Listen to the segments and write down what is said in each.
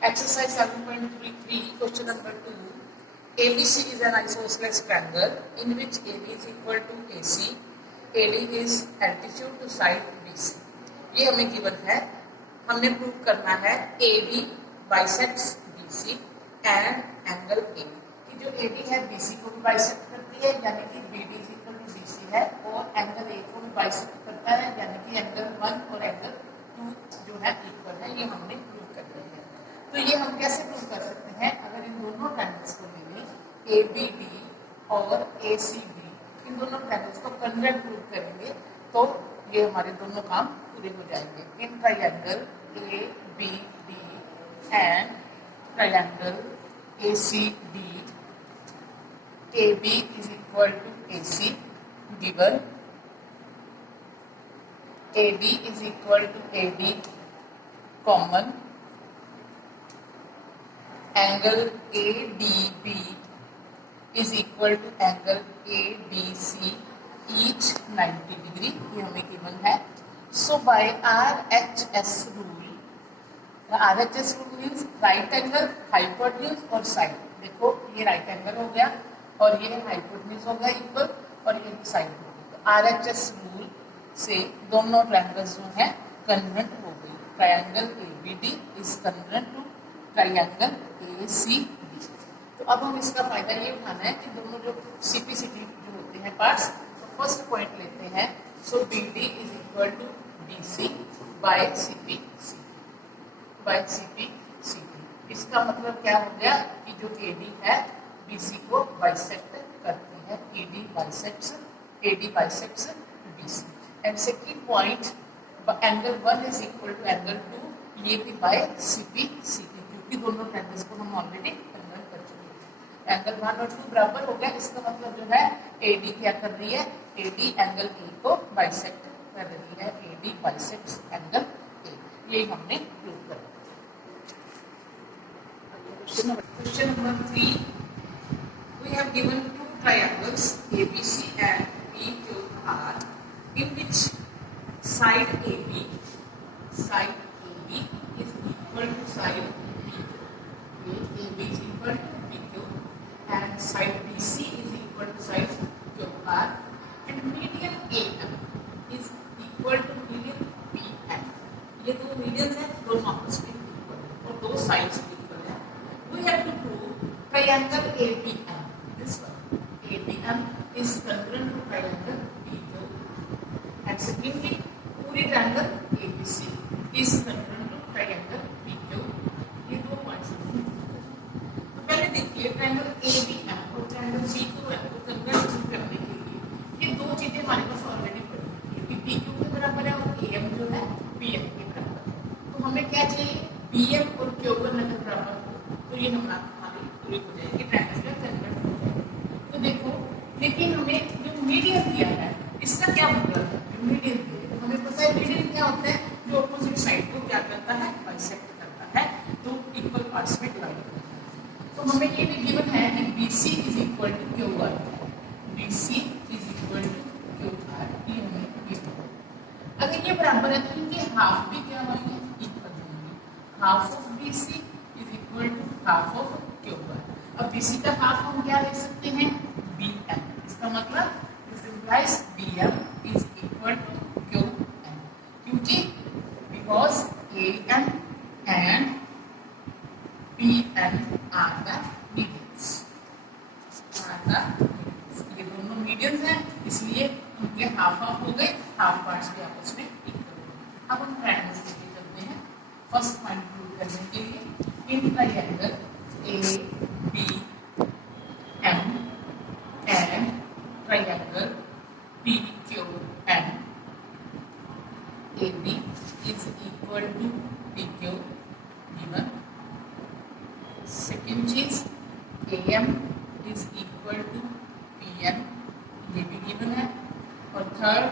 Exercise 7.33, question number 2. ABC is an isosceles triangle in which AB is equal to AC. AD is altitude to side BC. ये हमें given है, हमने prove करना है AB bisects BC and angle A कि जो AD है BC को भी बाइसेक्ट करती है यानी कि BD is equal to BC है और एंगल A को भी बाइसेक्ट करता है यानी कि एंगल 1 और एंगल 2 जो है इक्वल है। ये हमने प्रूव कर दिया है। तो ये हम कैसे प्रूव कर सकते हैं? अगर इन दोनों ट्रायंगल्स को ले लें ABD और ACB, इन दोनों ट्रायंगल्स को कन्वर्ट प्रूव करेंगे तो ये हमारे दोनों काम पूरे हो जाएंगे। In triangle ABD and triangle ACD, AB is equal to AC given AD is equal to AD common, angle ADB is equal to angle ADC each 90 degree, ये हमें गिवन है। So by RHS rule, RHS rule means right angle, hypotenuse और side। देखो ये right angle हो गया और ये हाइपोटेन्यूज हो गया इक्वल और ये साइड हो गई। तो RHS रूल से दोनों ट्रायंगल्स जो हैं कन्वर्ट हो गई। Triangle ABD is convert to triangle ACD। तो अब हम इसका फायदा ये उठाना है कि दोनों जो CPCD जो होते हैं पार्ट्स, तो फर्स्ट पॉइंट लेते हैं। So BD is equal to BC by CPCD by CPCD। इसका मतलब क्या हो गया कि जो AD है BC को बाइसेक्ट करती है। AD bisects BC। And second point, angle 1 is equal to angle 2, ये भी बाय CPCD, क्योंकि दोनों ट्रायंगल्स को हम ऑलरेडी कन्वर्ट कर चुके हैं। एंगल 1 और 2 बराबर हो गया। इसका मतलब जो है AD क्या कर रही है? AD एंगल A को बाइसेक्ट कर रही है। AD बाइसेक्ट्स एंगल A, ये हमने प्रूव कर दिया। Question number 3. We have given two triangles ABC and PQR in which side AB is equal to side PQ. AB is equal to PQ and side BC is equal to side QR and median AM is equal to median PM. ये दो medians हैं, दोनों आपस में equal और दो sides equal है। We have to prove triangle ABM. This one ABM is congruent to triangle PQ and secondly पूरी triangle ABC is congruent to triangle PQ। ये दो पॉइंट्स हैं। तो पहले देखिए ट्रायंगल ABM और ट्रायंगल PQM को कन्वर्ट करने के लिए ये दो चीजें हमारे पास ऑलरेडी पड़ी है कि PQ के बराबर है और AM जो है PM के बराबर है। तो हमें क्या चाहिए? BM और QM अगर बराबर हो तो ये हमारी पूरी हो जाएगी, ट्रायंगल का कन्वर्ट हो जाएगा। तो देखो, लेकिन हमें जो मीडियन दिया है इसका क्या मतलब है? जो मीडियन दिया है, तो हमें पता है मीडियन क्या होता है? जो अपोजिट साइड को क्या करता है? बाइसेक्ट करता है, तो इक्वल पार्ट्स में डिवाइड करता है। तो हमें ये भी गिवन है कि BC is equal to QR, BC is equal to QR, ये हमें गिवन है। अगर ये बराबर है तो इनके हाफ भी क्या होंगे? इक्वल होंगे। Half of BC is equal to half of QR। अब BC का हाफ हम क्या लिख सकते हैं? BM। इसका मतलब this implies BM is equal to QM, क्योंकि because AM and PM are the medians. ये दोनों मीडियंस हैं, इसलिए उनके हाफ हाफ हो गए, हाफ पार्ट्स भी आपस में इक्वल हो गए। अब हम ट्रायंगल्स लेके चलते हैं फर्स्ट पॉइंट प्रूव करने के लिए। In triangle ABM and triangle PQM, AB is equal to PQ given। Second चीज AM is equal to PM, ये भी गिवन है। और third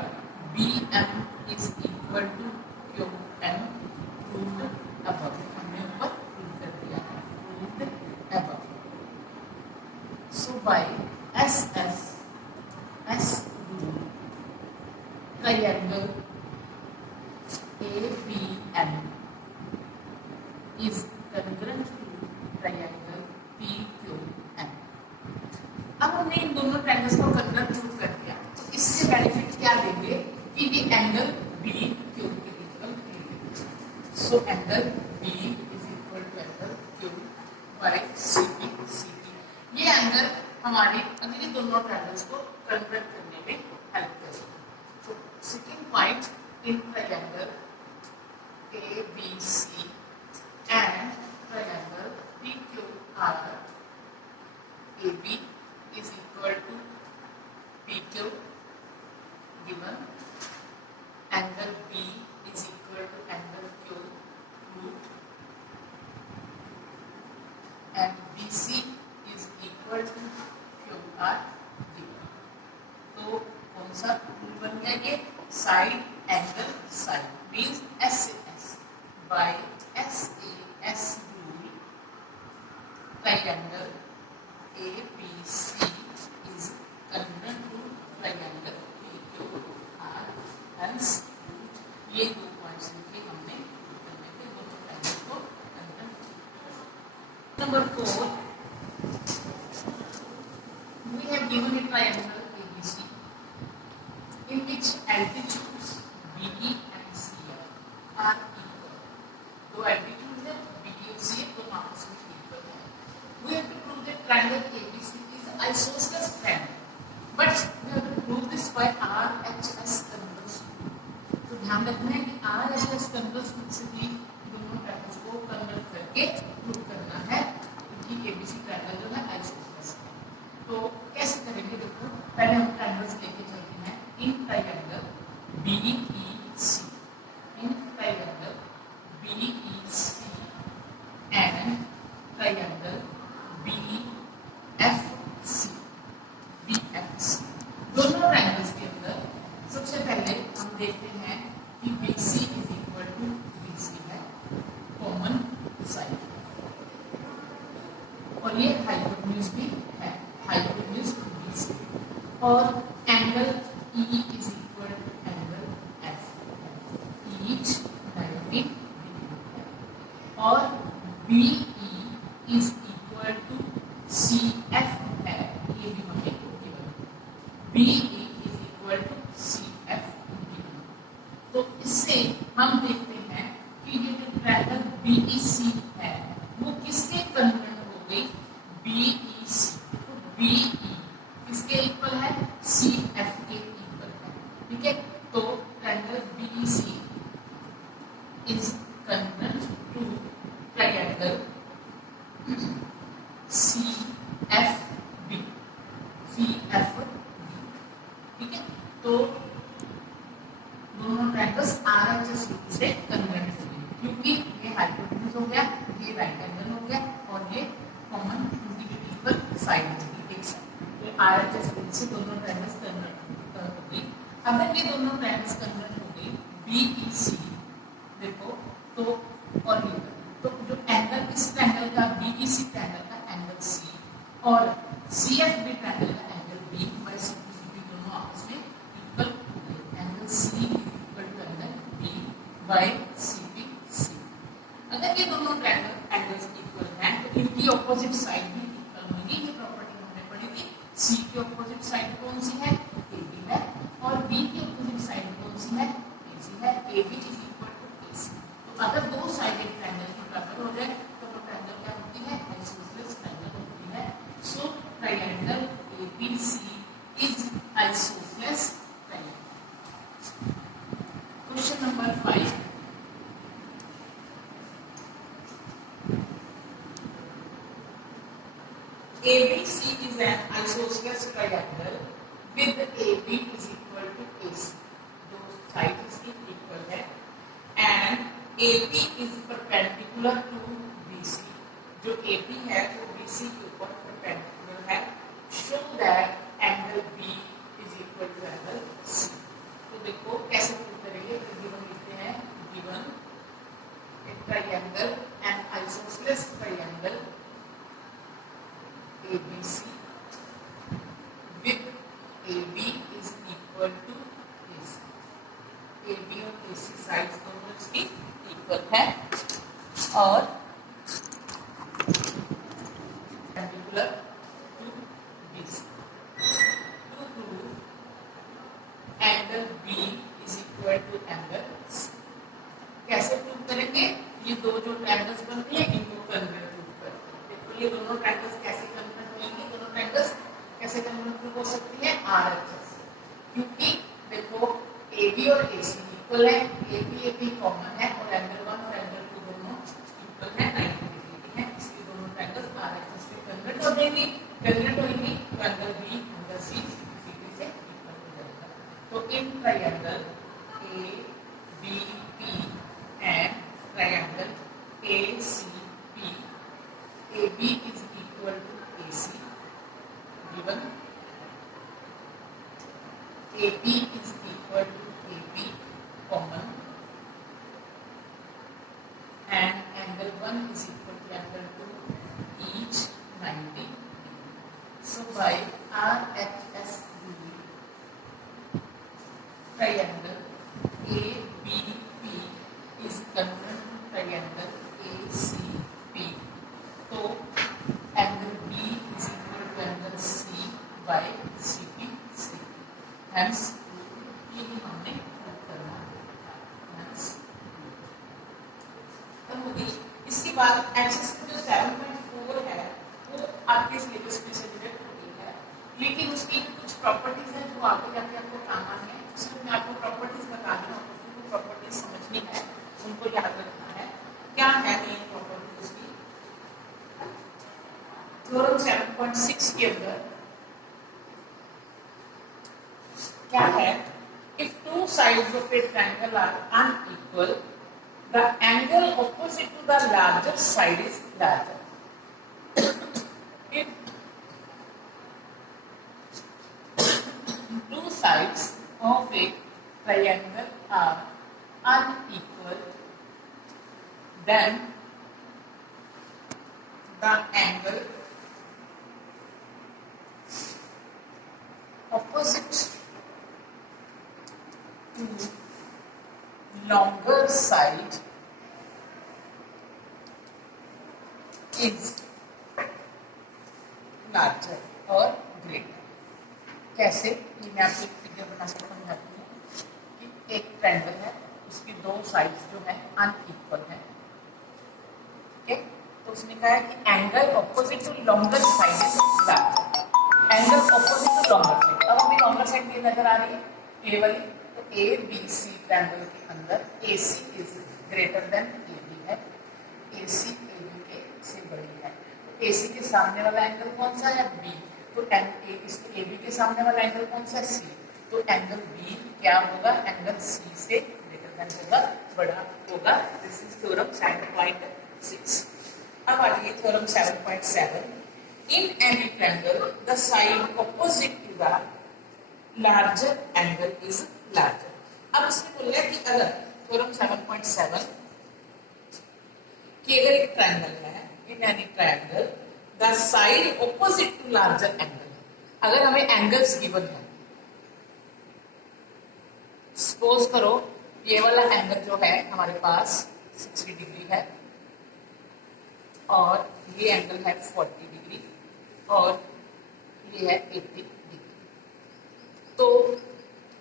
BM is equal to QM, proved above, हमने ऊपर प्रूव कर दिया है, proved above। So by S rule, triangle ABM is congruent to triangle PQM. अब हमने इन दोनों ट्रायंगल्स को कन्वर्ट प्रूव कर दिया, तो इससे बेनिफिट क्या देंगे कि ये एंगल BQ के इक्वल है। So angle B is equal to angle Q by CP। ये एंगल हमारे अगर ये दोनों ट्रायंगल्स को कन्वर्ट करने में हेल्प करेगा। तो second point in triangle ABC and triangle PQR, AB is equal to PQ given angle B is equal to angle Q root and BC is equal to QR given। तो कौन सा rule बन गया ये? Side angle side means SAS by SAS rule triangle ABC is congruent to triangle PQR। hence ये दो points लिखे हमने करने के दोनों ट्रायंगल को convert. Number 4 we have given a triangle ABC in which altitudes BE and CF are equal। दो altitudes है BE और CF दोनों आपस में equal है। We have to prove that triangle ABC is isosceles triangle, but we have to prove this by RHS converse rule। तो ध्यान रखना है कि RHS converse rule से भी दोनों ट्रायंगल्स को कन्वर्ट करके प्रूव करना है कि ABC ट्रायंगल जो है isosceles है। तो कैसे करेंगे? देखो पहले हम ट्रायंगल्स लेके चलते हैं in triangle BEC, in triangle BEC and triangle BFC। दोनों ट्रायंगल्स के अंदर सबसे पहले हम देखते हैं कि BC is equal to BC है कॉमन साइड और ये हाइपोटेन्यूज भी है, हाइपोटेन्यूज BC और angle E is equal to angle F, each 90 degree और BE is equal to CF है, ये भी हमें given. BE is equal to CF given. तो इससे हम देखते हैं कि ये जो ट्रायंगल BEC है वो किसके कन्वर्ट हो गई? BEC। तो BE किसके इक्वल है? CF के इक्वल है। ठीक है, तो triangle BEC is convert to triangle CFB। ठीक है, तो दोनों ट्रायंगल्स RHS रूल से कन्वर्ट हो गए क्योंकि ये हाइपोटेन्यूज हो गया, ये राइट एंगल हो गया और ये कॉमन उनकी जो इक्वल साइड होगी एक साइड। तो RHS रूल से दोनों ट्रायंगल्स कन्वर्ट हो गई। अगर ये दोनों ट्रायंगल्स कन्वर्ट हो गई BEC देखो तो और ये तो जो एंगल इस ट्रायंगल का BEC ट्रायंगल का एंगल C और CFB ट्रायंगल का एंगल B बाय CP दोनों आपस में इक्वल हो गए। Angle C equal to angle B by CPC। अगर ये दोनों ट्रायंगल एंगल्स इक्वल हैं तो इनकी ऑपोजिट साइड भी इक्वल होगी। ये प्रॉपर्टी हमने पढ़ी थी। C की ऑपोजिट साइड कौन सी है? AB है और B की ऑपोजिट साइड कौन सी है? AC है। AB is equal to AC। तो अगर दो साइड एक ट्रायंगल की बराबर हो जाए तो वो ट्रायंगल क्या होती है? आइसोसेलेस ट्रायंगल होती है। So triangle ABC is isosceles triangle. Question number 5 ABC is an isosceles triangle with AB is equal to AC। दो साइड इसकी इक्वल है and AP is perpendicular to BC। जो AP है वो BC के ऊपर perpendicular है। Show that angle B is equal to angle C। तो देखो कैसे प्रूव करेंगे? गिवन लिखते हैं given a triangle an isosceles triangle ABC with AB is equal to AC। AB और AC साइड्स दोनों इसकी इक्वल है और perpendicular to BC. To prove angle B is equal to angle C. कैसे prove करेंगे? ये दो जो ट्रायंगल्स बनते हैं इनको कन्वर्ट करते हैं। देखो ये दोनों ट्रायंगल्स कैसे कन्वर्ट होंगे? दोनों ट्रायंगल्स कैसे कन्वर्ट हो सकती है? RHS से, क्योंकि देखो AB और AC इक्वल है, AB कॉमन है और एंगल 1 और एंगल 2 दोनों इक्वल है, 90 डिग्री के हैं, इसलिए दोनों ट्रायंगल्स RHS से कन्वर्ट हो जाएंगे। कन्वर्ट होंगी तो एंगल B एंगल C सीधे से इक्वल हो जाएगा। तो in triangle ABP and triangle ACP, AB is equal to AC, given AB is equal to AB common, and angle 1 is equal to angle 2, each 90. So by RHS triangle ABP is converted to triangle ACP. तो angle B is equal to angle C by CP C. Hence यही हमने prove करना है। Hence तब होगी। इसके बाद access का जो 7.4 है वो आपके सिलेबस में से डिडक्ट हो गई है, लेकिन उसकी कुछ प्रॉपर्टीज हैं जो आगे जाके आपको काम आनी है। उसमें मैं आपको प्रॉपर्टीज बता रही हूँ, आपको प्रॉपर्टीज समझनी है, उनको याद रखना है। क्या है मेन प्रॉपर्टी उसकी? थ्योरम 7.6 के अंदर क्या है? If two sides of a triangle are unequal, the angle opposite to the larger side is larger. If two sides of a triangle are unequal, then the angle opposite to longer side is larger or greater. कैसे? ये मैं आपको एक figure बना कर समझाती हूँ कि एक ट्रायंगल है, उसकी दो साइड्स जो है अनइक्वल है, ठीक है? तो उसने कहा है कि angle opposite to longer side is larger. Angle opposite to longer side, अब हमें लॉन्गर साइड ये नजर आ रही है ए वाली, तो ABC ट्रायंगल के अंदर AC is greater than AB है, AC AB के से बड़ी है। तो AC के सामने वाला एंगल कौन सा है? B। तो इसके AB के सामने वाला एंगल कौन सा है? C। तो एंगल B क्या होगा? एंगल C से ग्रेटर देन होगा, बड़ा होगा। This is theorem 7.6। अब आ जाइए theorem 7.7। In any triangle the side opposite to the larger angle is larger. अब इसमें बोल रहा है कि अगर थ्योरम 7.7 कि अगर एक ट्रायंगल है, in any triangle the side opposite to larger angle, अगर हमें एंगल्स गिवन है, सपोज करो ये वाला एंगल जो है हमारे पास 60 डिग्री है और ये एंगल है 40 डिग्री और ये है 80 डिग्री, तो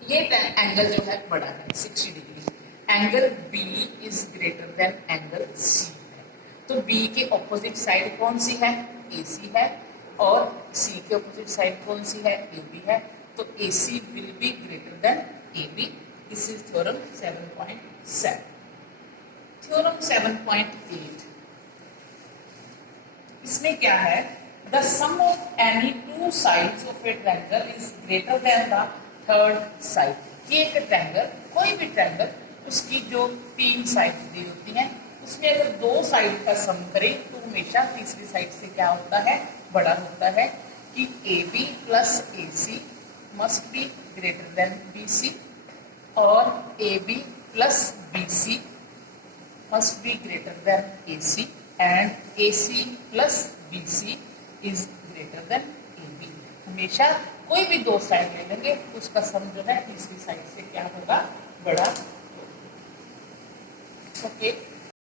ये एंगल जो है बड़ा है 60 degree. Angle B is greater then angle C है, तो B के ऑपोजिट साइड कौन सी है? AC है, और C के ऑपोजिट साइड कौन सी है? AB है, तो AC will be greater than AB। This is theorem 7.7। Theorem 7.8, इसमें क्या है? The sum of any two sides of a triangle is greater than the third side. ये एक ट्रायंगल, कोई भी ट्रायंगल, उसकी जो तीन साइड्स दी होती हैं, उसमें अगर दो साइड का सम करें तो हमेशा तीसरी साइड से क्या होता है? बड़ा होता है, कि AB plus AC must be greater then BC और AB plus BC must be greater than AC and AC plus BC is greater than AB। हमेशा कोई भी दो साइड ले लेंगे उसका सम जो है तीसरी साइड से क्या होगा? बड़ा। ओके।